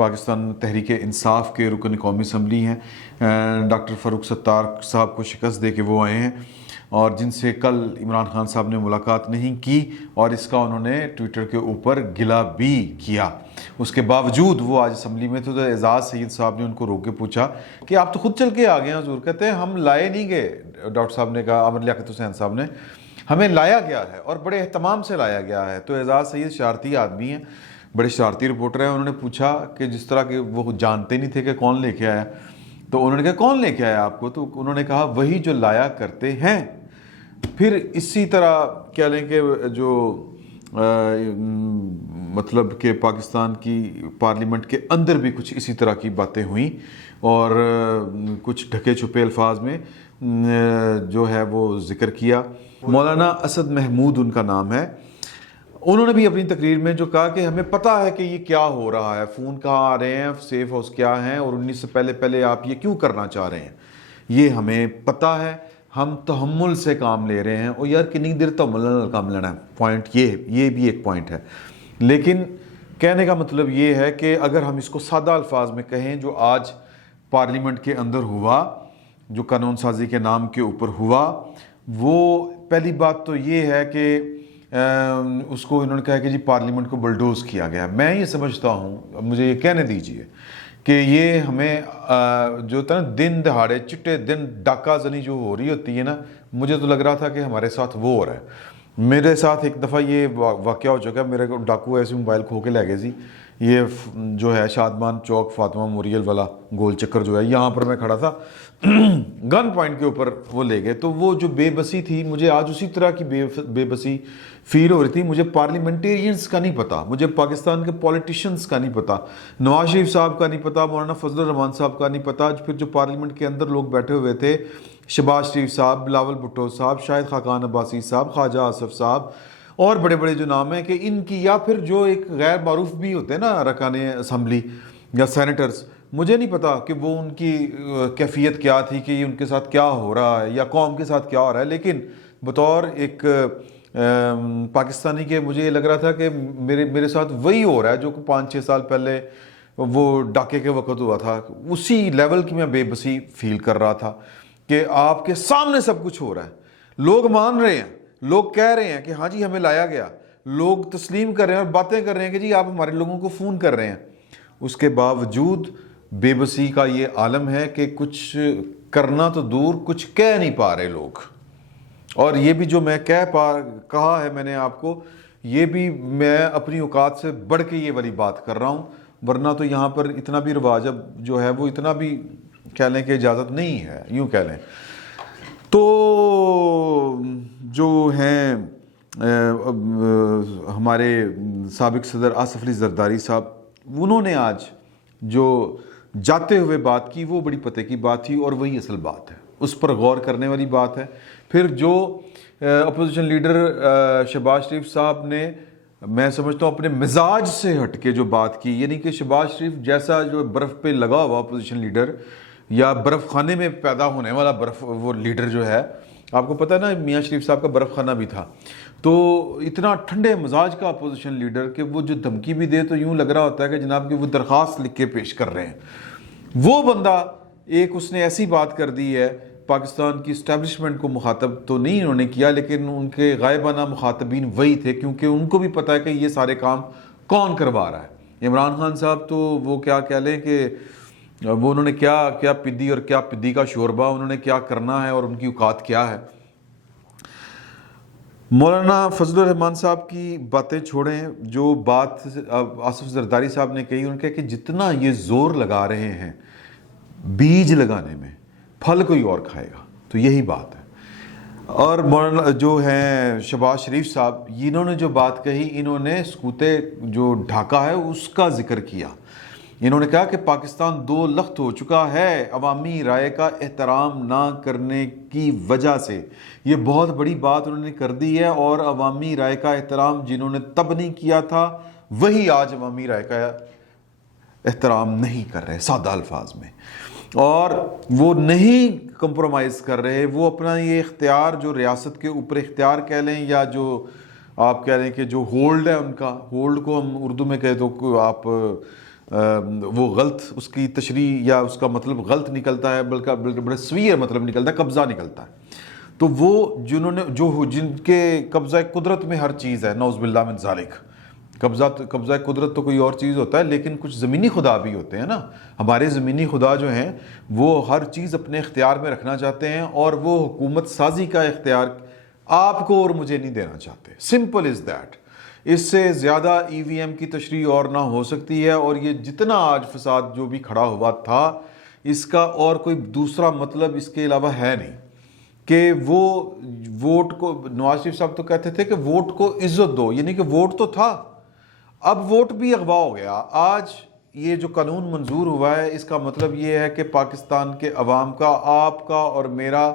پاکستان تحریک انصاف کے رکن قومی اسمبلی ہیں، ڈاکٹر فاروق ستار صاحب کو شکست دے کے وہ آئے ہیں، اور جن سے کل عمران خان صاحب نے ملاقات نہیں کی، اور اس کا انہوں نے ٹویٹر کے اوپر گلہ بھی کیا۔ اس کے باوجود وہ آج اسمبلی میں تو اعزاز سید صاحب نے ان کو روک کے پوچھا کہ آپ تو خود چل کے آ گئے ہیں حضور، کہتے ہیں ہم لائے نہیں گئے، ڈاکٹر صاحب نے کہا، امر لیاقت حسین صاحب نے، ہمیں لایا گیا ہے اور بڑے اہتمام سے لایا گیا ہے۔ تو اعزاز سید شرارتی آدمی ہیں، بڑے شرارتی رپورٹر ہیں، انہوں نے پوچھا کہ جس طرح کہ وہ جانتے نہیں تھے کہ کون لے کے آیا، تو انہوں نے کہا کون لے کے آیا آپ کو؟ تو انہوں نے کہا وہی جو لایا کرتے ہیں۔ پھر اسی طرح کہہ لیں کہ جو مطلب کہ پاکستان کی پارلیمنٹ کے اندر بھی کچھ اسی طرح کی باتیں ہوئیں، اور کچھ ڈھکے چھپے الفاظ میں جو ہے وہ ذکر کیا۔ مولانا اسد محمود ان کا نام ہے، انہوں نے بھی اپنی تقریر میں جو کہا کہ ہمیں پتہ ہے کہ یہ کیا ہو رہا ہے، فون کہاں آ رہے ہیں، سیف ہاؤس کیا ہیں، اور 19 سے پہلے آپ یہ کیوں کرنا چاہ رہے ہیں، یہ ہمیں پتہ ہے، ہم تحمل سے کام لے رہے ہیں۔ اور یار کنی دیر تحمل کام لینا ہے، پوائنٹ یہ بھی ایک پوائنٹ ہے، لیکن کہنے کا مطلب یہ ہے کہ اگر ہم اس کو سادہ الفاظ میں کہیں، جو آج پارلیمنٹ کے اندر ہوا، جو قانون سازی کے نام کے اوپر ہوا، وہ پہلی بات تو یہ ہے کہ اس کو انہوں نے کہا کہ جی پارلیمنٹ کو بلڈوز کیا گیا۔ میں یہ سمجھتا ہوں، مجھے یہ کہنے دیجئے کہ یہ ہمیں جو ہوتا ہے نا دن دہاڑے چٹے دن ڈاکہ زنی جو ہو رہی ہوتی ہے نا، مجھے تو لگ رہا تھا کہ ہمارے ساتھ وہ ہو رہا ہے۔ میرے ساتھ ایک دفعہ یہ واقعہ ہو چکا ہے، میرے کو ڈاکو ایسے موبائل کھو کے لے گئے سی، یہ جو ہے شادمان چوک فاطمہ موریل والا گول چکر جو ہے، یہاں پر میں کھڑا تھا، گن پوائنٹ کے اوپر وہ لے گئے۔ تو وہ جو بے بسی تھی، مجھے آج اسی طرح کی بے بسی فیل ہو رہی تھی۔ مجھے پارلیمنٹیرینز کا نہیں پتا، مجھے پاکستان کے پولیٹیشنز کا نہیں پتا، نواز شریف صاحب کا نہیں پتا، مولانا فضل الرحمان صاحب کا نہیں پتا، پھر جو پارلیمنٹ کے اندر لوگ بیٹھے ہوئے تھے، شہباز شریف صاحب، بلاول بھٹو صاحب، شاہد خاقان عباسی صاحب، خواجہ آصف صاحب، اور بڑے بڑے جو نام ہیں، کہ ان کی، یا پھر جو ایک غیر معروف بھی ہوتے ہیں نا ارکان اسمبلی یا سینیٹرز، مجھے نہیں پتا کہ وہ ان کی کیفیت کیا تھی، کہ یہ ان کے ساتھ کیا ہو رہا ہے یا قوم کے ساتھ کیا ہو رہا ہے، لیکن بطور ایک پاکستانی کے مجھے یہ لگ رہا تھا کہ میرے ساتھ وہی ہو رہا ہے جو 5-6 سال پہلے وہ ڈاکے کے وقت ہوا تھا۔ اسی لیول کی میں بے بسی فیل کر رہا تھا کہ آپ کے سامنے سب کچھ ہو رہا ہے، لوگ مان رہے ہیں، لوگ کہہ رہے ہیں کہ ہاں جی ہمیں لایا گیا، لوگ تسلیم کر رہے ہیں اور باتیں کر رہے ہیں کہ جی آپ ہمارے لوگوں کو فون کر رہے ہیں، اس کے باوجود بے بسی کا یہ عالم ہے کہ کچھ کرنا تو دور، کچھ کہہ نہیں پا رہے لوگ۔ اور یہ بھی جو میں کہا ہے میں نے آپ کو، یہ بھی میں اپنی اوقات سے بڑھ کے یہ والی بات کر رہا ہوں، ورنہ تو یہاں پر اتنا بھی رواج اب جو ہے وہ اتنا بھی کہہ لیں کہ اجازت نہیں ہے، یوں کہہ لیں۔ تو جو ہیں ہمارے سابق صدر آصف علی زرداری صاحب، انہوں نے آج جو جاتے ہوئے بات کی، وہ بڑی پتے کی بات تھی، اور وہی اصل بات ہے، اس پر غور کرنے والی بات ہے۔ پھر جو اپوزیشن لیڈر شہباز شریف صاحب نے، میں سمجھتا ہوں اپنے مزاج سے ہٹ کے جو بات کی، یعنی کہ شہباز شریف جیسا جو برف پہ لگا ہوا اپوزیشن لیڈر، یا برف خانے میں پیدا ہونے والا برف وہ لیڈر جو ہے، آپ کو پتہ ہے نا میاں شریف صاحب کا برف خانہ بھی تھا، تو اتنا ٹھنڈے مزاج کا اپوزیشن لیڈر کہ وہ جو دھمکی بھی دے تو یوں لگ رہا ہوتا ہے کہ جناب کہ وہ درخواست لکھ کے پیش کر رہے ہیں۔ وہ بندہ ایک اس نے ایسی بات کر دی ہے، پاکستان کی اسٹیبلشمنٹ کو مخاطب تو نہیں انہوں نے کیا، لیکن ان کے غائبانہ مخاطبین وہی تھے، کیونکہ ان کو بھی پتہ ہے کہ یہ سارے کام کون کروا رہا ہے۔ عمران خان صاحب تو وہ کیا کہہ لیں کہ وہ انہوں نے کیا پدی اور کیا پدی کا شوربہ انہوں نے کیا کرنا ہے اور ان کی اوقات کیا ہے۔ مولانا فضل الرحمان صاحب کی باتیں چھوڑیں، جو بات آصف زرداری صاحب نے کہی، انہوں نے کہا کہ جتنا یہ زور لگا رہے ہیں بیج لگانے میں، پھل کوئی اور کھائے گا، تو یہی بات ہے۔ اور مولانا جو ہیں شہباز شریف صاحب، انہوں نے جو بات کہی، انہوں نے سکوت جو ڈھاکہ ہے اس کا ذکر کیا۔ انہوں نے کہا کہ پاکستان 2 لخت ہو چکا ہے عوامی رائے کا احترام نہ کرنے کی وجہ سے، یہ بہت بڑی بات انہوں نے کر دی ہے، اور عوامی رائے کا احترام جنہوں نے تب نہیں کیا تھا وہی آج عوامی رائے کا احترام نہیں کر رہے، سادہ الفاظ میں، اور وہ نہیں کمپرومائز کر رہے، وہ اپنا یہ اختیار جو ریاست کے اوپر اختیار کہہ لیں، یا جو آپ کہہ لیں کہ جو ہولڈ ہے ان کا، ہولڈ کو ہم اردو میں کہے تو آپ وہ غلط اس کی تشریح یا اس کا مطلب غلط نکلتا ہے، بلکہ بڑے سویر مطلب نکلتا ہے، قبضہ نکلتا ہے. تو وہ جن کے قبضہ قدرت میں ہر چیز ہے، نعوذ باللہ من ذالک. قبضہ قدرت تو کوئی اور چیز ہوتا ہے، لیکن کچھ زمینی خدا بھی ہوتے ہیں نا. ہمارے زمینی خدا جو ہیں وہ ہر چیز اپنے اختیار میں رکھنا چاہتے ہیں، اور وہ حکومت سازی کا اختیار آپ کو اور مجھے نہیں دینا چاہتے. Simple is that. اس سے زیادہ ای وی ایم کی تشریح اور نہ ہو سکتی ہے. اور یہ جتنا آج فساد جو بھی کھڑا ہوا تھا، اس کا اور کوئی دوسرا مطلب اس کے علاوہ ہے نہیں کہ وہ ووٹ کو، نواز شریف صاحب تو کہتے تھے کہ ووٹ کو عزت دو، یعنی کہ ووٹ تو تھا، اب ووٹ بھی اغوا ہو گیا. آج یہ جو قانون منظور ہوا ہے، اس کا مطلب یہ ہے کہ پاکستان کے عوام کا، آپ کا اور میرا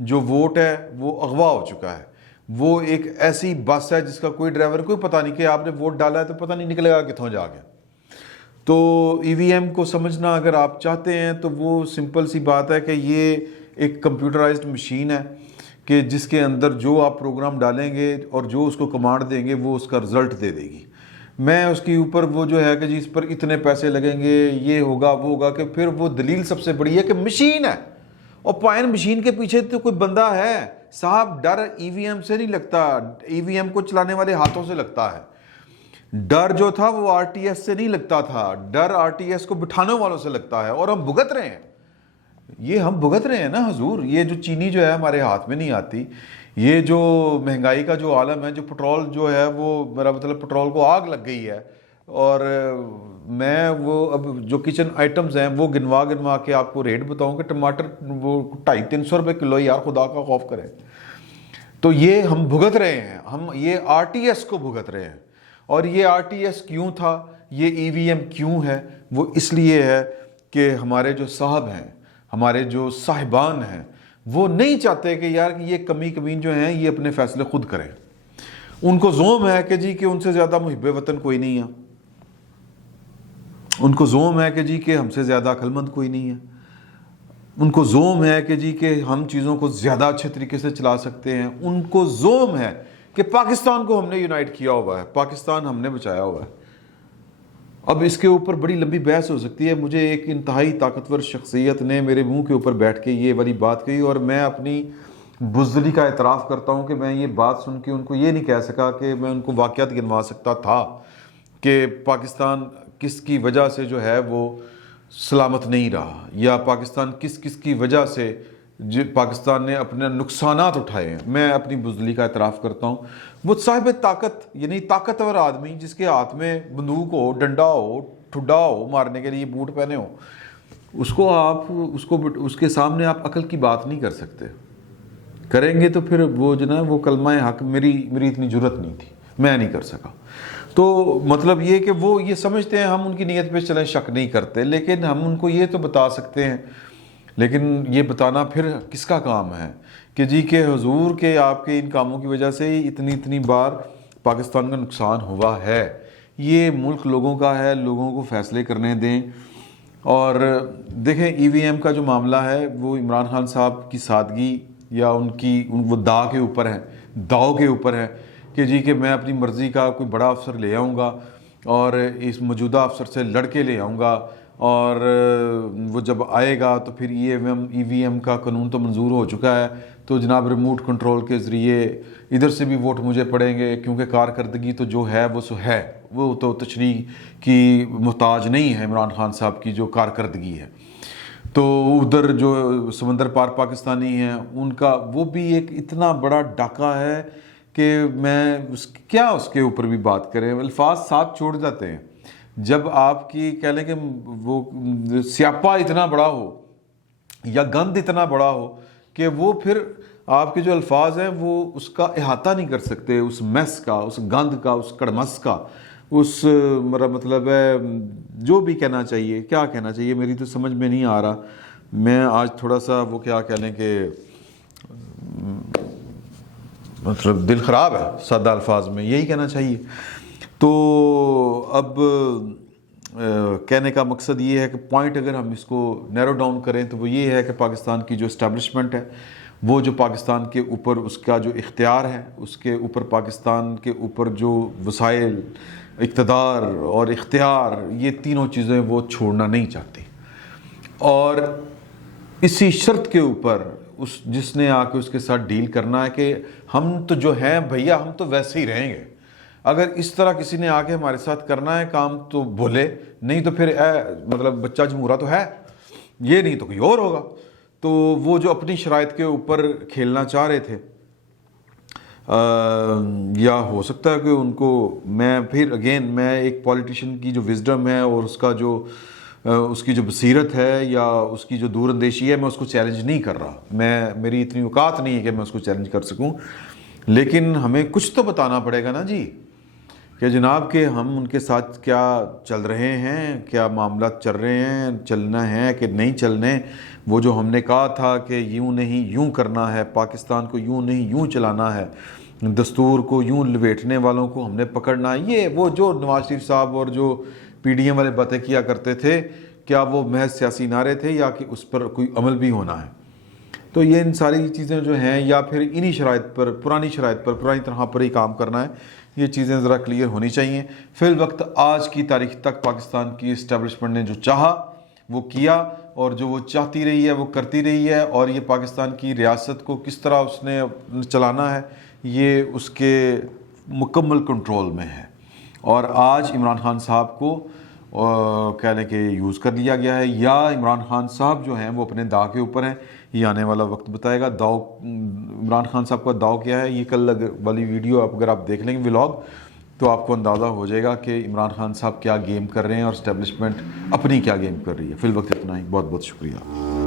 جو ووٹ ہے وہ اغوا ہو چکا ہے. وہ ایک ایسی بس ہے جس کا کوئی ڈرائیور کوئی پتہ نہیں، کہ آپ نے ووٹ ڈالا ہے تو پتہ نہیں نکلے گا کتوں جا کے. تو ای وی ایم کو سمجھنا اگر آپ چاہتے ہیں تو وہ سمپل سی بات ہے کہ یہ ایک کمپیوٹرائزڈ مشین ہے کہ جس کے اندر جو آپ پروگرام ڈالیں گے اور جو اس کو کمانڈ دیں گے وہ اس کا رزلٹ دے دے گی. میں اس کے اوپر وہ جو ہے کہ جی اس پر اتنے پیسے لگیں گے، یہ ہوگا وہ ہوگا، کہ پھر وہ دلیل سب سے بڑی ہے کہ مشین ہے. اور پوائن مشین کے پیچھے تو کوئی بندہ ہے صاحب. ڈر ای وی ایم سے نہیں لگتا، ای وی ایم کو چلانے والے ہاتھوں سے لگتا ہے. ڈر جو تھا وہ آر ٹی ایس سے نہیں لگتا تھا، ڈر آر ٹی ایس کو بٹھانے والوں سے لگتا ہے. اور ہم بھگت رہے ہیں، یہ ہم بھگت رہے ہیں نا حضور. یہ جو چینی جو ہے ہمارے ہاتھ میں نہیں آتی، یہ جو مہنگائی کا جو عالم ہے، جو پٹرول جو ہے وہ، میرا مطلب پٹرول کو آگ لگ گئی ہے. اور میں وہ اب جو کچن آئٹمز ہیں وہ گنوا کے آپ کو ریٹ بتاؤں کہ ٹماٹر وہ 250-300 روپے کلو. یار خدا کا خوف کرے. تو یہ ہم بھگت رہے ہیں، ہم یہ آر ٹی ایس کو بھگت رہے ہیں. اور یہ آر ٹی ایس کیوں تھا، یہ ای وی ایم کیوں ہے؟ وہ اس لیے ہے کہ ہمارے جو صاحب ہیں، ہمارے جو صاحبان ہیں، وہ نہیں چاہتے کہ یار یہ کمین جو ہیں یہ اپنے فیصلے خود کریں. ان کو زوم ہے کہ جی کہ ان سے زیادہ محب وطن کوئی نہیں ہے. ان کو زوم ہے کہ جی کہ ہم سے زیادہ عقل مند کوئی نہیں ہے. ان کو زوم ہے کہ جی کہ ہم چیزوں کو زیادہ اچھے طریقے سے چلا سکتے ہیں. ان کو زوم ہے کہ پاکستان کو ہم نے یونائٹ کیا ہوا ہے، پاکستان ہم نے بچایا ہوا ہے. اب اس کے اوپر بڑی لمبی بحث ہو سکتی ہے. مجھے ایک انتہائی طاقتور شخصیت نے میرے منہ کے اوپر بیٹھ کے یہ والی بات کہی، اور میں اپنی بزدلی کا اعتراف کرتا ہوں کہ میں یہ بات سن کے ان کو یہ نہیں کہہ سکا کہ میں ان کو واقعات گنوا سکتا تھا کہ پاکستان کس کی وجہ سے جو ہے وہ سلامت نہیں رہا، یا پاکستان کس کی وجہ سے پاکستان نے اپنے نقصانات اٹھائے ہیں. میں اپنی بزدلی کا اعتراف کرتا ہوں. وہ صاحب طاقت، یعنی طاقتور آدمی جس کے ہاتھ میں بندوق ہو، ڈنڈا ہو، ٹھڈا ہو، مارنے کے لیے بوٹ پہنے ہو، اس کے سامنے آپ عقل کی بات نہیں کر سکتے. کریں گے تو پھر وہ جو نا وہ کلمہ حق، میری اتنی جرت نہیں تھی، میں نہیں کر سکا. تو مطلب یہ کہ وہ یہ سمجھتے ہیں ہم ان کی نیت پہ چلیں شک نہیں کرتے، لیکن ہم ان کو یہ تو بتا سکتے ہیں. لیکن یہ بتانا پھر کس کا کام ہے کہ جی کہ حضور کے آپ کے ان کاموں کی وجہ سے اتنی بار پاکستان کا نقصان ہوا ہے. یہ ملک لوگوں کا ہے، لوگوں کو فیصلے کرنے دیں. اور دیکھیں ای وی ایم کا جو معاملہ ہے وہ عمران خان صاحب کی سادگی یا وہ داؤ کے اوپر ہے کہ جی کہ میں اپنی مرضی کا کوئی بڑا افسر لے آؤں گا اور اس موجودہ افسر سے لڑ کے لے آؤں گا، اور وہ جب آئے گا تو پھر ای وی ایم کا قانون تو منظور ہو چکا ہے، تو جناب ریموٹ کنٹرول کے ذریعے ادھر سے بھی ووٹ مجھے پڑیں گے، کیونکہ کارکردگی تو جو ہے وہ سو ہے، وہ تو تشریح کی محتاج نہیں ہے. عمران خان صاحب کی جو کارکردگی ہے، تو ادھر جو سمندر پار پاکستانی ہیں ان کا وہ بھی ایک اتنا بڑا ڈاکہ ہے کہ میں اس کے اوپر بھی بات کریں. الفاظ ساتھ چھوڑ جاتے ہیں جب آپ کی کہہ لیں کہ وہ سیاپا اتنا بڑا ہو یا گند اتنا بڑا ہو کہ وہ پھر آپ کے جو الفاظ ہیں وہ اس کا احاطہ نہیں کر سکتے، اس میس کا، اس گند کا، اس کڑمس کا، اس میرا مطلب ہے جو بھی کہنا چاہیے، کیا کہنا چاہیے میری تو سمجھ میں نہیں آ رہا. میں آج تھوڑا سا وہ کیا کہہ لیں کہ مطلب دل خراب ہے، سادہ الفاظ میں یہی کہنا چاہیے. تو اب کہنے کا مقصد یہ ہے کہ پوائنٹ اگر ہم اس کو نیرو ڈاؤن کریں تو وہ یہ ہے کہ پاکستان کی جو اسٹیبلشمنٹ ہے وہ جو پاکستان کے اوپر اس کا جو اختیار ہے، اس کے اوپر پاکستان کے اوپر جو وسائل، اقتدار اور اختیار، یہ تینوں چیزیں وہ چھوڑنا نہیں چاہتی. اور اسی شرط کے اوپر جس نے آ کے اس کے ساتھ ڈیل کرنا ہے کہ ہم تو جو ہیں بھیا ہم تو ویسے ہی رہیں گے. اگر اس طرح کسی نے آ کے ہمارے ساتھ کرنا ہے کام تو بولے، نہیں تو پھر مطلب بچہ جمہورہ تو ہے، یہ نہیں تو کوئی اور ہوگا. تو وہ جو اپنی شرائط کے اوپر کھیلنا چاہ رہے تھے، یا ہو سکتا ہے کہ ان کو، میں پھر اگین میں ایک پولیٹیشین کی جو وزڈم ہے اور اس کی جو بصیرت ہے یا اس کی جو دور اندیشی ہے، میں اس کو چیلنج نہیں کر رہا. میری اتنی اوقات نہیں ہے کہ میں اس کو چیلنج کر سکوں، لیکن ہمیں کچھ تو بتانا پڑے گا نا جی کہ جناب کہ ہم ان کے ساتھ کیا چل رہے ہیں، کیا معاملات چل رہے ہیں، چلنا ہے کہ نہیں چلنے. وہ جو ہم نے کہا تھا کہ یوں نہیں یوں کرنا ہے، پاکستان کو یوں نہیں یوں چلانا ہے، دستور کو یوں لپیٹنے والوں کو ہم نے پکڑنا ہے، یہ وہ جو نواز شریف صاحب اور جو پی ڈی ایم والے باتیں کیا کرتے تھے، کیا وہ محض سیاسی نعرے تھے یا کہ اس پر کوئی عمل بھی ہونا ہے؟ تو یہ ان ساری چیزیں جو ہیں، یا پھر انہی شرائط پر، پرانی شرائط پر، پرانی طرح پر ہی کام کرنا ہے، یہ چیزیں ذرا کلیئر ہونی چاہیے. فی الوقت آج کی تاریخ تک پاکستان کی اسٹیبلشمنٹ نے جو چاہا وہ کیا، اور جو وہ چاہتی رہی ہے وہ کرتی رہی ہے، اور یہ پاکستان کی ریاست کو کس طرح اس نے چلانا ہے یہ اس کے مکمل کنٹرول میں ہے. اور آج عمران خان صاحب کو کہہ لیں کہ یوز کر لیا گیا ہے، یا عمران خان صاحب جو ہیں وہ اپنے داؤ کے اوپر ہیں. یہ آنے والا وقت بتائے گا داؤ، عمران خان صاحب کا داؤ کیا ہے. یہ کل والی ویڈیو اگر آپ دیکھ لیں گے ولاگ، تو آپ کو اندازہ ہو جائے گا کہ عمران خان صاحب کیا گیم کر رہے ہیں اور اسٹیبلشمنٹ اپنی کیا گیم کر رہی ہے. فی الوقت اتنا ہی، بہت بہت شکریہ.